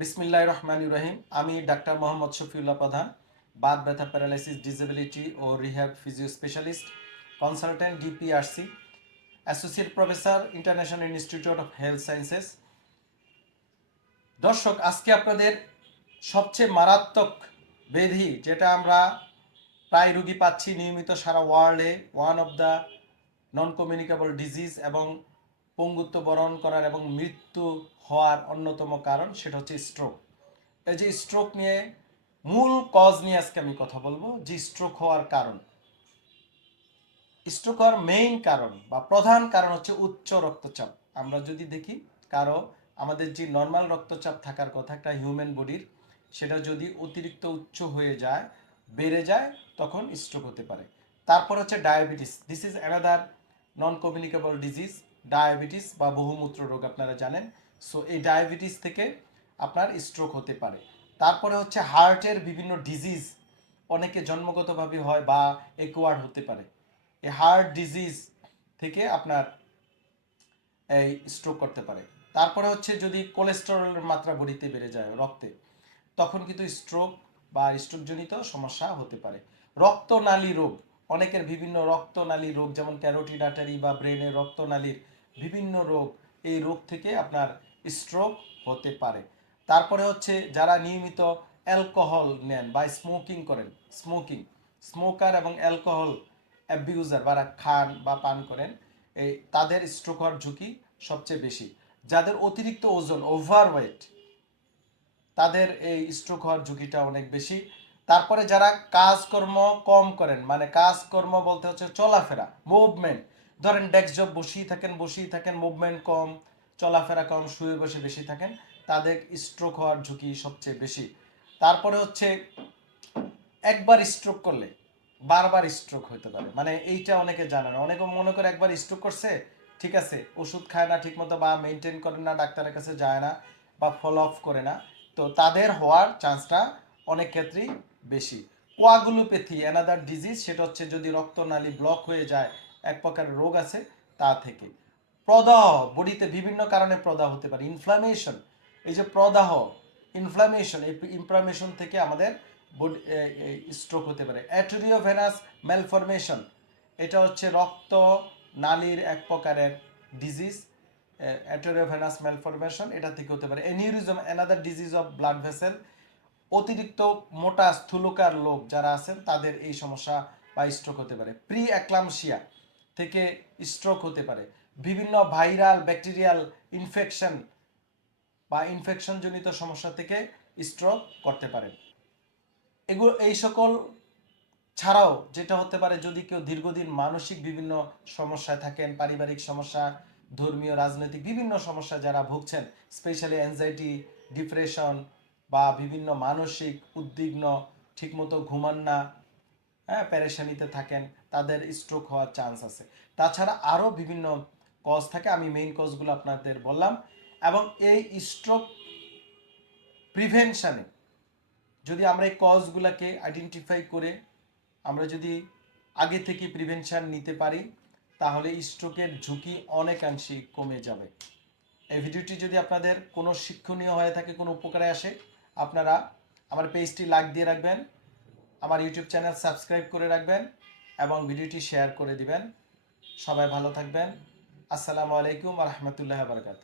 বিসমিল্লাহ রহমান রহিম। আমি ডাক্তার মোহাম্মদ শফিউল্লাহ প্রধান বাদ ব্যথা paralysis disability O rehab physio specialist, consultant DPRC associate professor, international institute of health sciences. দর্শক, আজকে আপনাদের সবচেয়ে মারাত্মক ব্যাধি যেটা আমরা প্রায় রুগী পাচ্ছি নিয়মিত সারা ওয়ার্ল্ডে one of the non communicable disease এবং পঙ্গুত্ব বরণ করার এবং মৃত্যু হওয়ার অন্যতম কারণ সেটা হচ্ছে স্ট্রোক এই যে স্ট্রোক নিয়ে মূল কজ নিয়ে আজকে আমি কথা বলব, যে স্ট্রোক হওয়ার কারণ। স্ট্রোক হওয়ার মেইন কারণ বা প্রধান কারণ হচ্ছে উচ্চ রক্তচাপ। আমরা যদি দেখি, কারও আমাদের যে নর্মাল রক্তচাপ থাকার কথা একটা হিউম্যান বডির সেটা যদি অতিরিক্ত উচ্চ হয়ে যায়, বেড়ে যায়, তখন স্ট্রোক হতে পারে। তারপর হচ্ছে diabetes this is another non communicable disease diabetes বা বহুমূত্র রোগ আপনারা জানেন। সো এই ডায়াবেটিস থেকে আপনার স্ট্রোক হতে পারে। তারপরে হচ্ছে হার্টের বিভিন্ন ডিজিজ অনেকে জন্মগতভাবে হয় বা একোয়ার্ড হতে পারে। এই হার্ট ডিজিজ থেকে আপনার এই স্ট্রোক করতে পারে। তারপরে হচ্ছে যদি কোলেস্টেরলের মাত্রা বডিতে বেড়ে যায় রক্তে, তখন কিন্তু স্ট্রোক বা স্ট্রোকজনিত সমস্যা হতে পারে। রক্তনালী রোগ, অনেকের বিভিন্ন রক্তনালী রোগ যেমন ক্যারোটিড আর্টারি বা ব্রেনের রক্তনালীর বিভিন্ন রোগ, এই রোগ থেকে আপনার স্ট্রোক হতে পারে। তারপরে হচ্ছে যারা নিয়মিত অ্যালকোহল নেন বা স্মোকিং করেন স্মোকিং স্মোকার এবং অ্যালকোহল অ্যাবিউজার বা খান বা পান করেন, এই তাদের স্ট্রোক হওয়ার ঝুঁকি সবচেয়ে বেশি। যাদের অতিরিক্ত ওজন ওভারওয়েট তাদের এই স্ট্রোক হওয়ার ঝুঁকিটা অনেক বেশি। তারপরে যারা কাজকর্ম কম করেন মানে কাজকর্ম বলতে হচ্ছে চলাফেরা মুভমেন্ট ধরেন ডেস্ক জব বসেই থাকেন বসেই থাকেন মুভমেন্ট কম, চলাফেরা কম, শুয়ে বসে বেশি থাকেন, তাদের স্ট্রোক হওয়ার ঝুঁকি সবচেয়ে বেশি। তারপরে হচ্ছে একবার স্ট্রোক করলে বারবার স্ট্রোক হতে পারে। মানে এইটা অনেকে জানে না। অনেকে মনে করে একবার স্ট্রোক করছে, ঠিক আছে, ওষুধ খায় না ঠিকমতো বা মেনটেন করে না, ডাক্তারের কাছে যায় না বা ফলো আপ করে না, তো তাদের হওয়ার চান্সটা অনেক ক্ষেত্রেই বেশি। কোয়াগুলোপ্যাথি অ্যানাদার ডিজিজ সেটা হচ্ছে যদি রক্তনালী ব্লক হয়ে যায় এক প্রকার রোগ আছে তা থেকে। প্রদাহ, বডিতে বিভিন্ন কারণে প্রদাহ হতে পারে। ইনফ্লামেশন এই যে প্রদাহ ইনফ্লামেশন এই ইনফ্লামেশন থেকে আমাদের স্ট্রোক হতে পারে। অ্যাটোরিওভেনাস ম্যালফরমেশন এটা হচ্ছে রক্ত, নালীর এক প্রকারের ডিজিজ অ্যাটোরিওভেনাস ম্যালফরমেশন এটা থেকে হতে পারে। Aneurysm another disease of blood vessel অতিরিক্ত মোটা স্থূলকার লোক যারা আছেন, তাদের এই সমস্যা বা স্ট্রোক হতে পারে। প্রি অ্যাক্লামশিয়া থেকে স্ট্রোক হতে পারে। বিভিন্ন ভাইরাল ব্যাকটেরিয়াল ইনফেকশন বা ইনফেকশনজনিত সমস্যা থেকে স্ট্রোক করতে পারে। এগুলো এই সকল ছাড়াও যেটা হতে পারে, যদি কেউ দীর্ঘদিন মানসিক বিভিন্ন সমস্যায় থাকেন, পারিবারিক সমস্যা, ধর্মীয়, রাজনৈতিক বিভিন্ন সমস্যা যারা ভুগছেন স্পেশালি অ্যাংজাইটি ডিপ্রেশন বা বিভিন্ন মানসিক উদ্বিগ্ন, ঠিকমতো ঘুমান না হ্যাঁ প্যারেশানিতে থাকেন, তাদের স্ট্রোক হওয়ার চান্স আছে। তাছাড়া আরও বিভিন্ন কজ থাকে, আমি মেইন কজগুলো আপনাদের বললাম। এবং এই স্ট্রোক প্রিভেনশানে যদি আমরা এই কজগুলোকে আইডেন্টিফাই করে আমরা যদি আগে থেকে প্রিভেনশান নিতে পারি, তাহলে স্ট্রোকের ঝুঁকি অনেকাংশে কমে যাবে। এই ভিডিওটি যদি আপনাদের কোনো শিক্ষণীয় হয়ে থাকে, কোনো উপকারে আসে, আপনারা আমার পেজটি লাইক দিয়ে রাখবেন। আমার ইউটিউব চ্যানেল সাবস্ক্রাইব করে রাখবেন এবং ভিডিওটি শেয়ার করে দিবেন। সবাই ভালো থাকবেন। আসসালামু আলাইকুম রহমতুল্লাহ বারকাত